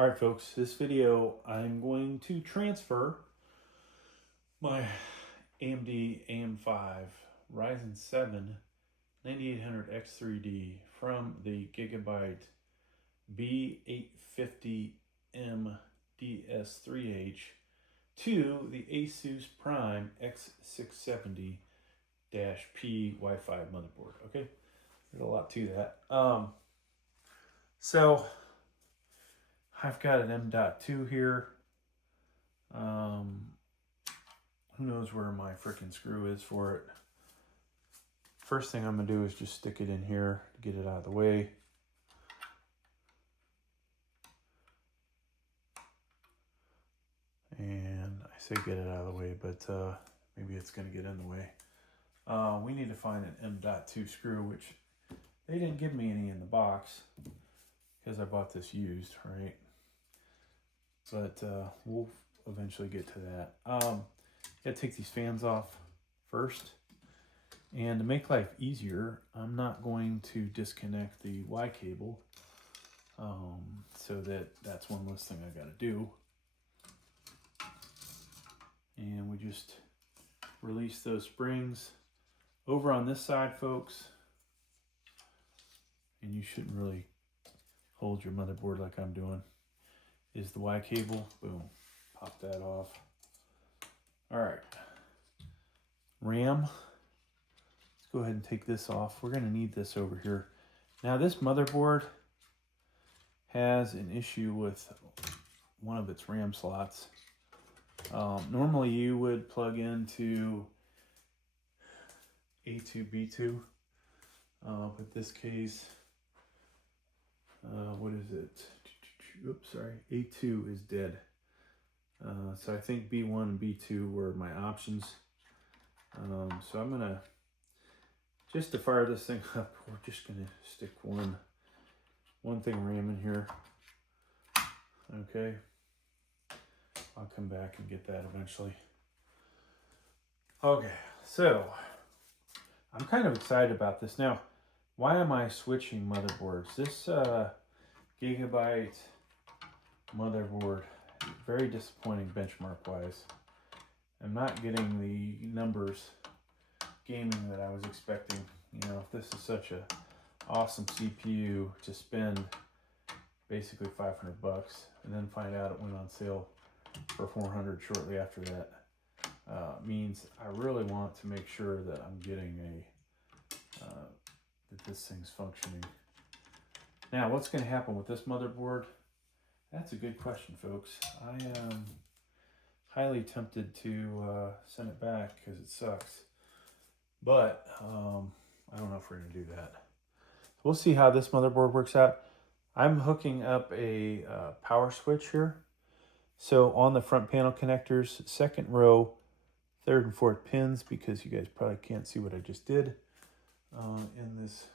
All right, folks, this video, I'm going to transfer my AMD AM5 Ryzen 7 9800X3D from the Gigabyte B850M DS3H to the Asus Prime X670-p Wi-Fi motherboard. Okay, there's a lot to that. So I've got an M.2 here. Who knows where my freaking screw is for it. First thing I'm gonna do is just stick it in here to get it out of the way. And I say get it out of the way, but maybe it's gonna get in the way. We need to find an M.2 screw, which they didn't give me any in the box because I bought this used, right? But we'll eventually get to that. Gotta take these fans off first. And to make life easier, I'm not going to disconnect the Y cable. So that's one less thing I gotta do. And we just release those springs. Over on this side, folks, and you shouldn't really hold your motherboard like I'm doing, is the Y cable. Boom, pop that off. All right, RAM. Let's go ahead and take this off. We're gonna need this over here. Now this motherboard has an issue with one of its RAM slots. Normally you would plug into A2, B2, but this case, what is it? Oops, sorry, A2 is dead. So I think B1 and B2 were my options. So I'm gonna, just to fire this thing up, we're just gonna stick one thing RAM in here. Okay, I'll come back and get that eventually. Okay, so I'm kind of excited about this. Now, why am I switching motherboards? This Gigabyte motherboard, very disappointing benchmark wise. I'm not getting the numbers gaming that I was expecting. You know, if this is such a awesome CPU to spend basically 500 bucks and then find out it went on sale for 400 shortly after that, means I really want to make sure that I'm getting that this thing's functioning. Now, what's going to happen with this motherboard? That's a good question, folks. I am highly tempted to send it back because it sucks. But I don't know if we're going to do that. We'll see how this motherboard works out. I'm hooking up a power switch here. So on the front panel connectors, second row, third and fourth pins, because you guys probably can't see what I just did in this.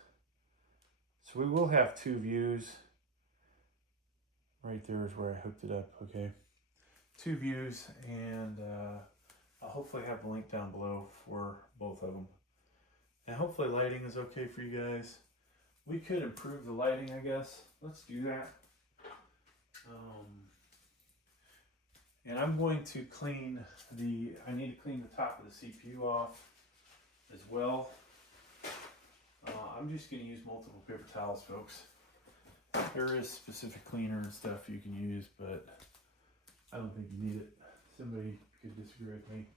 So we will have two views. Right there is where I hooked it up, okay? Two views, and I'll hopefully have the link down below for both of them. And hopefully lighting is okay for you guys. We could improve the lighting, I guess. Let's do that. And I'm going to clean I need to clean the top of the CPU off as well. I'm just going to use multiple paper towels, folks. There is specific cleaner and stuff you can use, but I don't think you need it. Somebody could disagree with me,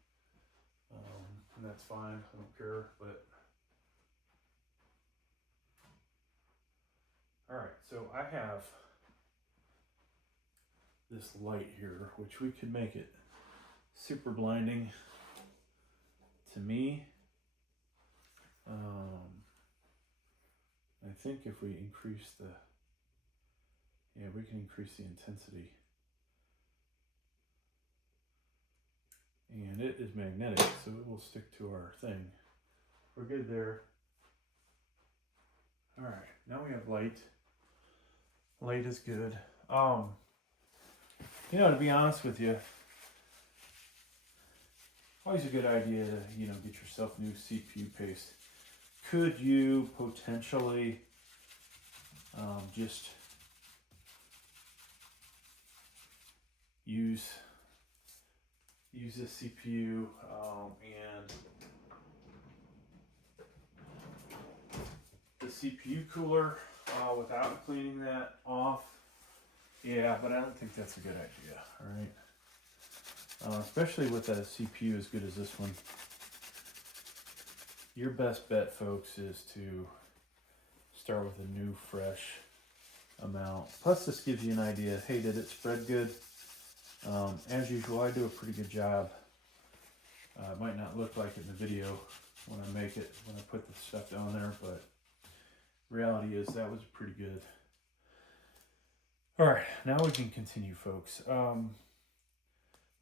and that's fine. I don't care, but all right. So I have this light here, which we could make it super blinding to me. I think if we increase we can increase the intensity. And it is magnetic, so it will stick to our thing. We're good there. All right, now we have light. Light is good. You know, to be honest with you, always a good idea to, get yourself new CPU paste. Could you potentially just use this CPU and the CPU cooler without cleaning that off. Yeah, but I don't think that's a good idea. All right, especially with a CPU as good as this one. Your best bet, folks, is to start with a new, fresh amount. Plus, this gives you an idea. Hey, did it spread good? As usual, I do a pretty good job. It might not look like it in the video when I make it, when I put the stuff down there, but reality is that was pretty good. All right, now we can continue, folks.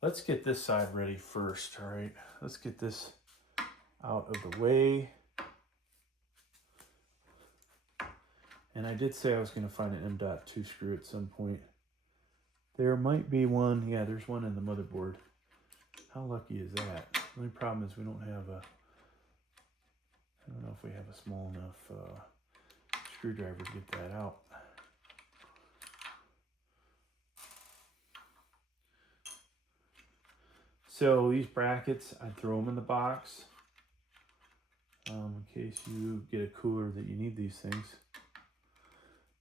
Let's get this side ready first, all right? Let's get this out of the way. And I did say I was going to find an M.2 screw at some point. There might be one. Yeah, there's one in the motherboard. How lucky is that? The only problem is we don't have a... I don't know if we have a small enough screwdriver to get that out. So these brackets, I throw them in the box in case you get a cooler that you need these things.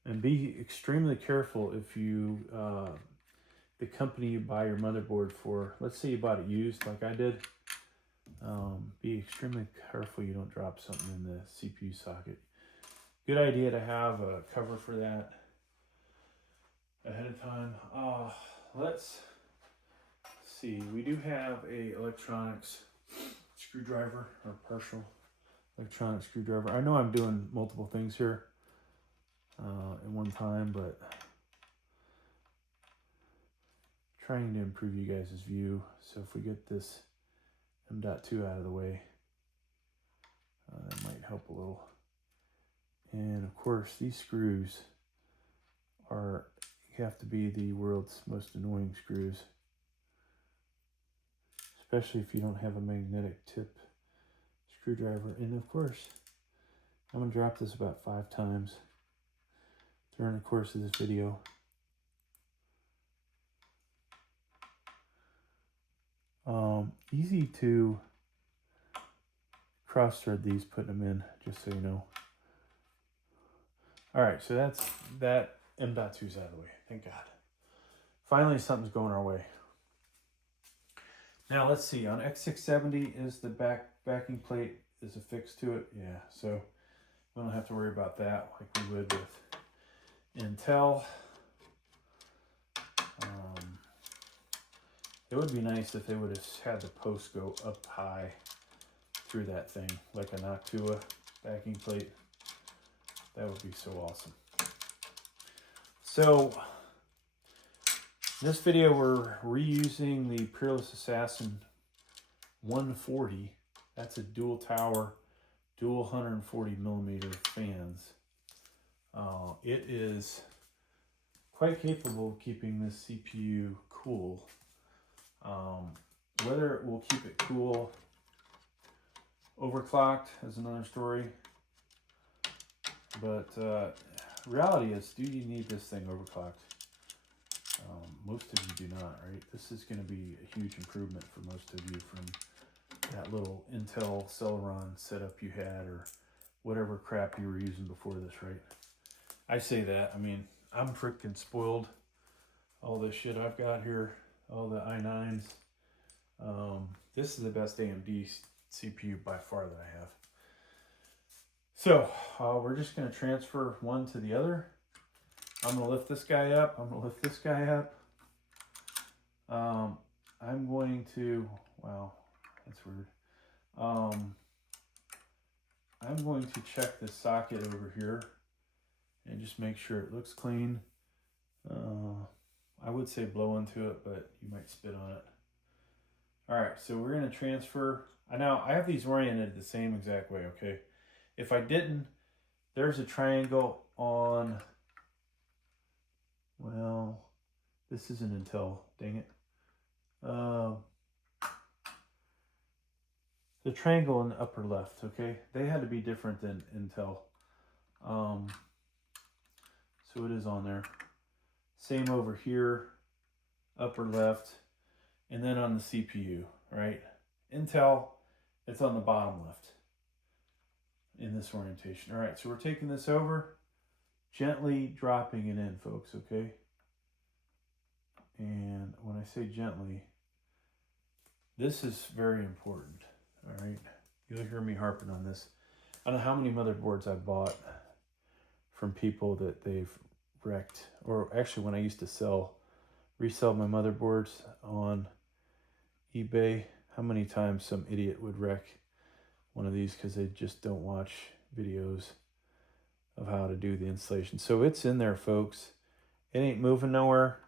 And be extremely careful if you, the company you buy your motherboard for, let's say you bought it used like I did, be extremely careful you don't drop something in the CPU socket. Good idea to have a cover for that ahead of time. Let's see, we do have a electronics screwdriver, or partial electronic screwdriver. I know I'm doing multiple things here at one time, but trying to improve you guys' view. So if we get this M.2 out of the way, that might help a little. And of course, these screws have to be the world's most annoying screws, especially if you don't have a magnetic tip screwdriver. And of course, I'm going to drop this about 5 times during the course of this video. Easy to cross thread these, putting them in, just so you know. All right, so that M.2's out of the way, thank God. Finally, something's going our way. Now let's see, on X670, is the backing plate is affixed to it? Yeah, so we don't have to worry about that like we would with Intel. It would be nice if they would have had the post go up high through that thing, like a Noctua backing plate. That would be so awesome. So, in this video we're reusing the Peerless Assassin 140. That's a dual tower, dual 140mm fans. It is quite capable of keeping this CPU cool. Whether it will keep it cool overclocked is another story. But reality is, do you need this thing overclocked? Most of you do not, right? This is going to be a huge improvement for most of you from that little Intel Celeron setup you had, or whatever crap you were using before this, right? I say that, I mean, I'm freaking spoiled. All this shit I've got here, all the i9s. This is the best AMD CPU by far that I have. So we're just going to transfer one to the other. I'm going to lift this guy up. I'm going to lift this guy up. I'm going to, wow, that's weird. I'm going to check this socket over here and just make sure it looks clean. I would say blow into it, but you might spit on it. All right, so we're going to transfer. Now, I have these oriented the same exact way, okay? If I didn't, there's a triangle on, well, this is an Intel, dang it. The triangle in the upper left, okay? They had to be different than Intel. So it is on there. Same over here. upper left, and then on the CPU, right? Intel, it's on the bottom left in this orientation. All right, so we're taking this over, gently dropping it in, folks, okay? And when I say gently, this is very important, all right? You'll hear me harping on this. I don't know how many motherboards I've bought from people that they've wrecked, or actually when I used to resell my motherboards on eBay, how many times some idiot would wreck one of these because they just don't watch videos of how to do the installation. So it's in there, folks. It ain't moving nowhere.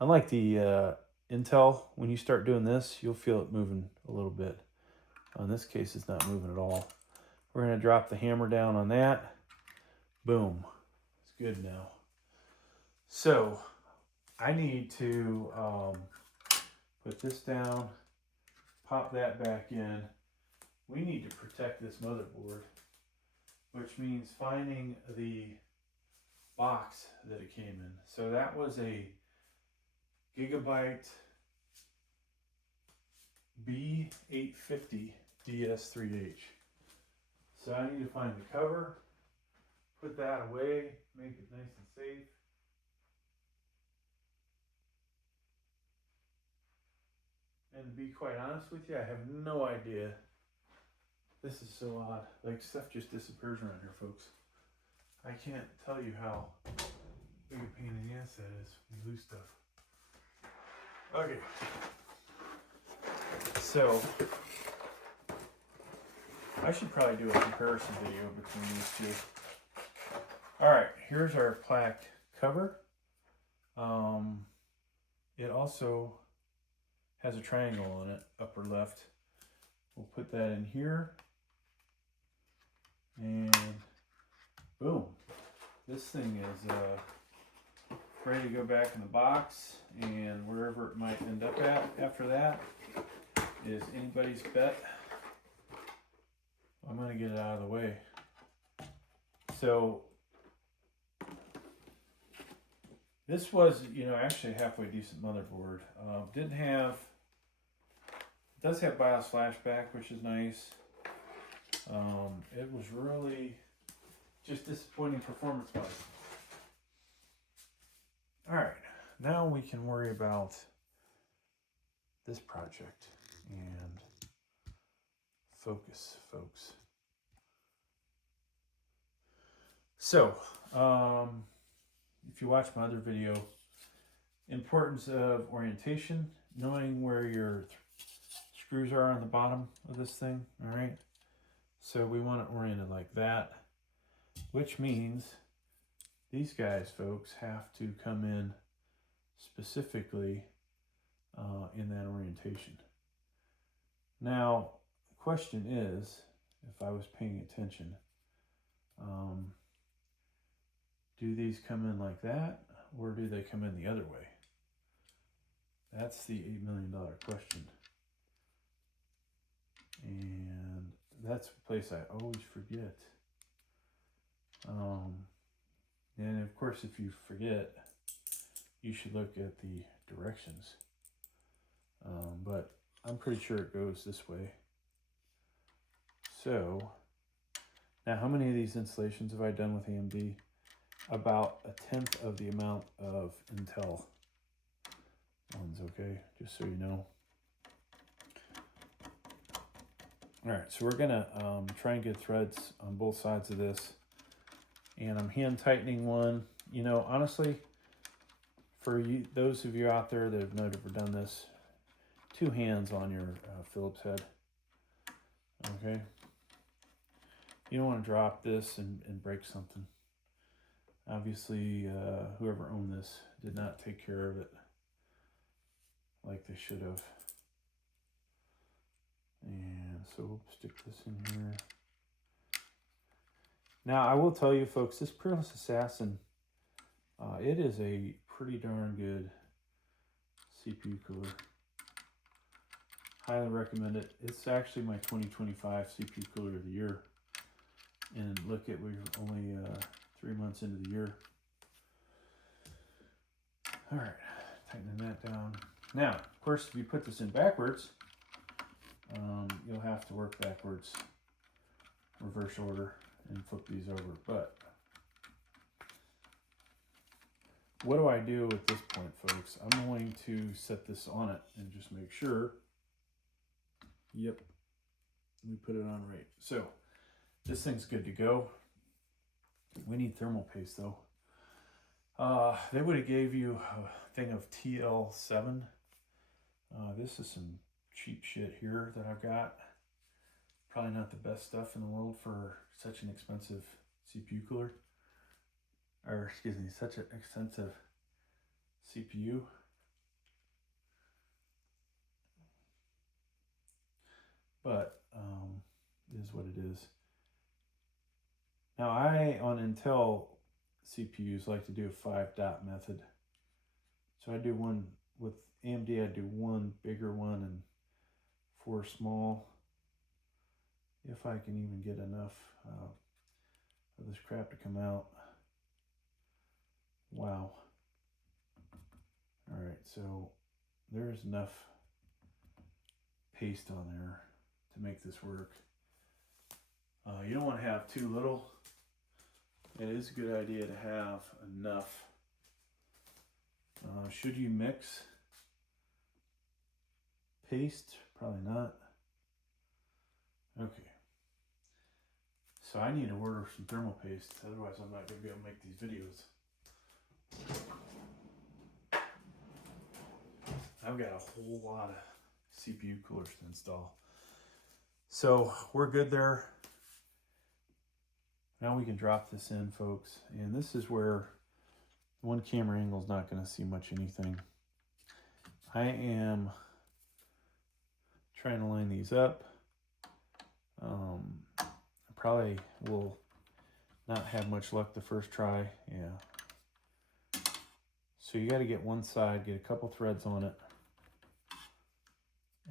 Unlike the Intel, when you start doing this, you'll feel it moving a little bit. In this case, it's not moving at all. We're going to drop the hammer down on that. Boom. It's good now. So I need to put this down, pop that back in. We need to protect this motherboard, which means finding the box that it came in. So that was a Gigabyte B850 DS3H. So I need to find the cover, put that away, make it nice and safe. And to be quite honest with you, I have no idea. This is so odd. Like, stuff just disappears around here, folks. I can't tell you how big a pain in the ass that is when you lose stuff. Okay. So, I should probably do a comparison video between these two. Alright, here's our plaque cover. It also has a triangle on it, upper left. We'll put that in here. And boom. This thing is ready to go back in the box, and wherever it might end up at after that is anybody's bet. I'm going to get it out of the way. So this was, actually a halfway decent motherboard. It does have BIOS flashback, which is nice. It was really just disappointing performance-wise. All right, now we can worry about this project and focus, folks. So, if you watch my other video, importance of orientation, knowing where your screws are on the bottom of this thing, all right? So we want it oriented like that, which means these guys, folks, have to come in specifically in that orientation. Now, the question is, if I was paying attention, do these come in like that, or do they come in the other way? That's the $8 million question. And that's a place I always forget. And of course, if you forget, you should look at the directions. But I'm pretty sure it goes this way. So, now how many of these installations have I done with AMD? About 1/10 of the amount of Intel ones, okay? Just so you know. All right, so we're gonna try and get threads on both sides of this. And I'm hand tightening one. Honestly, for you, those of you out there that have never done this, 2 hands on your Phillips head, okay? You don't want to drop this and break something. Obviously, whoever owned this did not take care of it like they should have. And so we'll stick this in here. Now, I will tell you, folks, this Peerless Assassin, it is a pretty darn good CPU cooler. Highly recommend it. It's actually my 2025 CPU cooler of the year. And look at, we're only 3 months into the year. All right, tightening that down. Now, of course, if you put this in backwards, you'll have to work backwards, reverse order, and flip these over. But what do I do at this point, folks? I'm going to set this on it and just make sure. Yep, we put it on right. So this thing's good to go. We need thermal paste though. They would have gave you a thing of TL7. This is some cheap shit here that I've got. Probably not the best stuff in the world for such an expensive CPU cooler. Or excuse me, such an expensive CPU. But it is what it is. Now I, on Intel CPUs, like to do a 5-dot method. So I do one with AMD, I do one bigger one and 4 small. If I can even get enough of this crap to come out. Wow. All right, so there's enough paste on there to make this work. You don't want to have too little. It is a good idea to have enough. Should you mix paste? Probably not. Okay. So I need to order some thermal paste, otherwise I'm not going to be able to make these videos. I've got a whole lot of CPU coolers to install. So we're good there. Now we can drop this in, folks. And this is where one camera angle is not going to see much anything. I am trying to line these up. I probably will not have much luck the first try. Yeah. So you got to get one side, get a couple threads on it,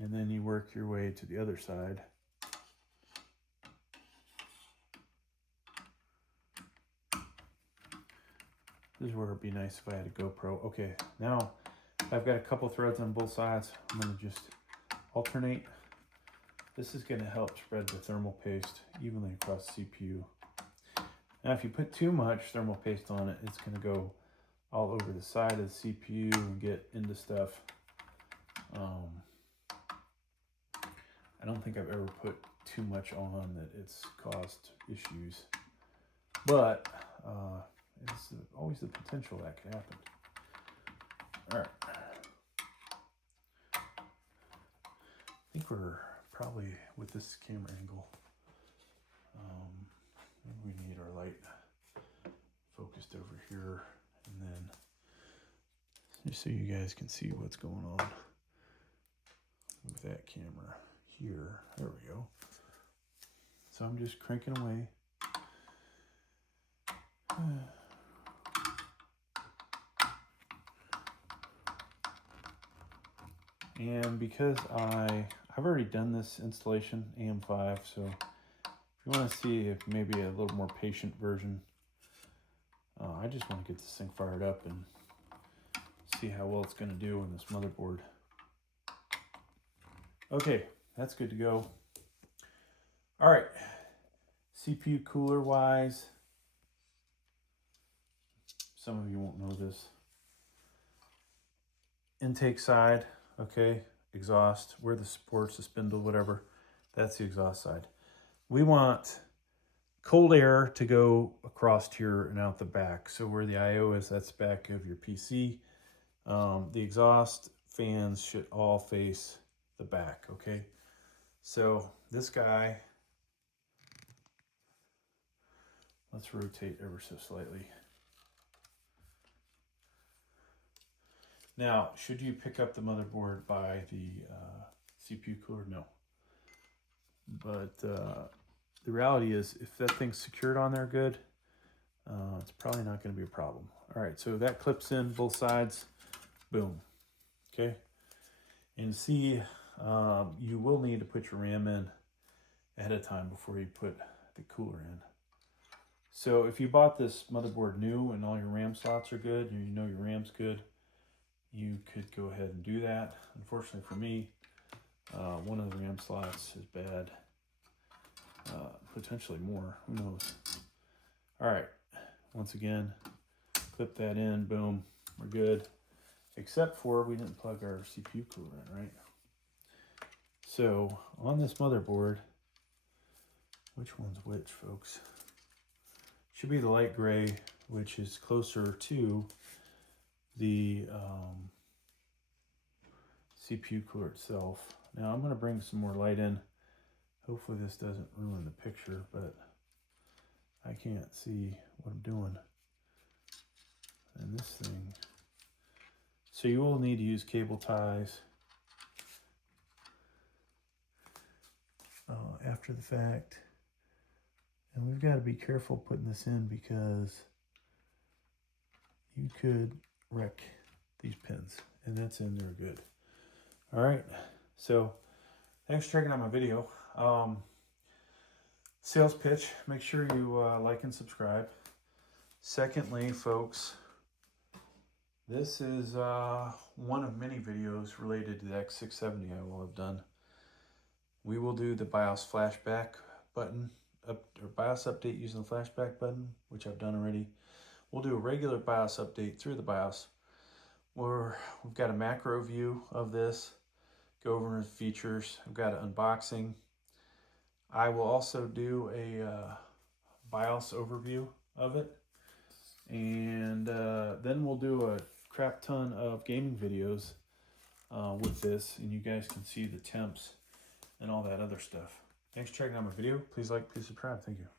and then you work your way to the other side. This is where it'd be nice if I had a GoPro. Okay, now I've got a couple threads on both sides. I'm gonna just alternate. This is gonna help spread the thermal paste evenly across the CPU. Now if you put too much thermal paste on it, it's gonna go all over the side of the CPU and get into stuff. I don't think I've ever put too much on that it's caused issues, but it's always the potential that could happen. All right. I think we're probably, with this camera angle, maybe we need our light focused over here, and then just so you guys can see what's going on with that camera here. There we go. So I'm just cranking away. And because I've already done this installation, AM5, so if you want to see if maybe a little more patient version, I just want to get this thing fired up and see how well it's going to do on this motherboard. Okay, that's good to go. All right, CPU cooler wise, some of you won't know this. Intake side, okay, exhaust, where the supports, the spindle, whatever, that's the exhaust side. We want cold air to go across here and out the back. So where the I/O is, that's the back of your PC. The exhaust fans should all face the back, okay? So this guy, let's rotate ever so slightly. Now, should you pick up the motherboard by the CPU cooler? No. But the reality is, if that thing's secured on there good, it's probably not going to be a problem. All right, so that clips in both sides. Boom. Okay. And see, you will need to put your RAM in ahead of time before you put the cooler in. So if you bought this motherboard new and all your RAM slots are good, and you know your RAM's good, you could go ahead and do that. Unfortunately for me, one of the RAM slots is bad. Potentially more, who knows. All right, once again, clip that in, boom, we're good. Except for we didn't plug our CPU cooler in, right? So on this motherboard, which one's which, folks? Should be the light gray, which is closer to the CPU cooler itself. Now I'm going to bring some more light in. Hopefully this doesn't ruin the picture, but I can't see what I'm doing. And this thing. So you will need to use cable ties after the fact. And we've got to be careful putting this in because you could wreck these pins. And that's in there good. All right. So thanks for checking out my video. Sales pitch. Make sure you like and subscribe. Secondly, folks, this is one of many videos related to the X670 I will have done. We will do the BIOS flashback button, or BIOS update using the flashback button, which I've done already. We'll do a regular BIOS update through the BIOS. We've got a macro view of this, go over the features. I've got an unboxing. I will also do a BIOS overview of it. And then we'll do a crap ton of gaming videos with this, and you guys can see the temps and all that other stuff. Thanks for checking out my video. Please like, please subscribe. Thank you.